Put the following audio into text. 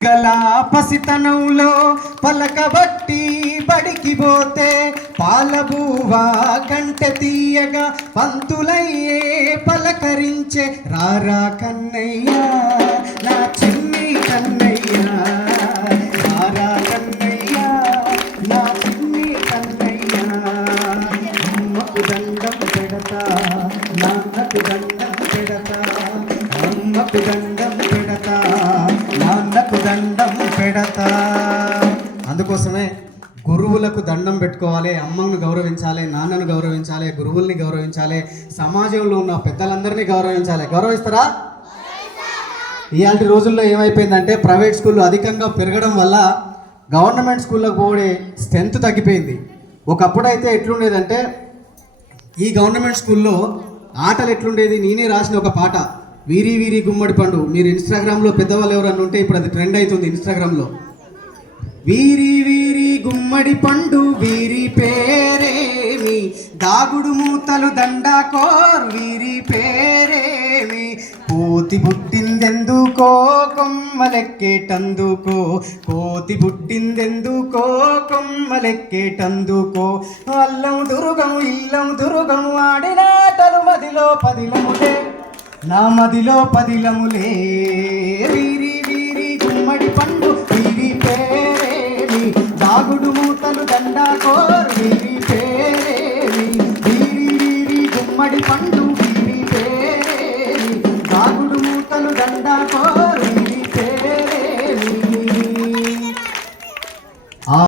గల పసితనంలో పలకబట్టి బడికి పోతే పాలబూవా గంట తీయగా పంతులయ్యే పలకరించే రారా కన్నయ్య నా చిన్ని కన్నయ్య రారా కన్నయ్య నా చిన్ని కన్నయ్య. అమ్మకు దండం పెడతా నాన్నకు దండం పెడతా అమ్మకు దండం పెడతా అందుకోసమే గురువులకు దండం పెట్టుకోవాలి అమ్మను గౌరవించాలి నాన్నను గౌరవించాలి గురువుల్ని గౌరవించాలి సమాజంలో ఉన్న పెద్దలందరినీ గౌరవించాలి. గౌరవిస్తారా? ఇలాంటి రోజుల్లో ఏమైపోయిందంటే ప్రైవేట్ స్కూళ్ళు అధికంగా పెరగడం వల్ల గవర్నమెంట్ స్కూళ్ళకు పోడే స్ట్రెంత్ తగ్గిపోయింది. ఒకప్పుడైతే ఎట్లుండేదంటే ఈ గవర్నమెంట్ స్కూల్లో ఆటలు ఎట్లుండేది నేనే రాసిన ఒక పాట. వీరి వీరి గుమ్మడి పండు. మీరు ఇన్స్టాగ్రామ్లో పెద్దవాళ్ళు ఎవరన్నా ఉంటే ఇప్పుడు అది ట్రెండ్ అవుతుంది ఇన్స్టాగ్రామ్లో వీరి వీరి గుమ్మడి పండు వీరి పేరేమి? దాగుడు మూతలు దండాకోర్ వీరి పేరేమి? కోతి పుట్టిందెందుకో కొమ్మలెక్కేటందుకో? కోతి పుట్టిందెందుకో కొమ్మలెక్కేటందుకో? అల్లం దుర్గం ఇల్లం దుర్గం ఆడినాటలు మదిలో పదిలములే. నా మదిలో పదిలములే వీరి వీరి గుమ్మడి పండు వీరి పేరేమి? దాగుడు మూతలు దండా కోరు వీరి పేరేమి? వీరి వీరి గుమ్మడి పండు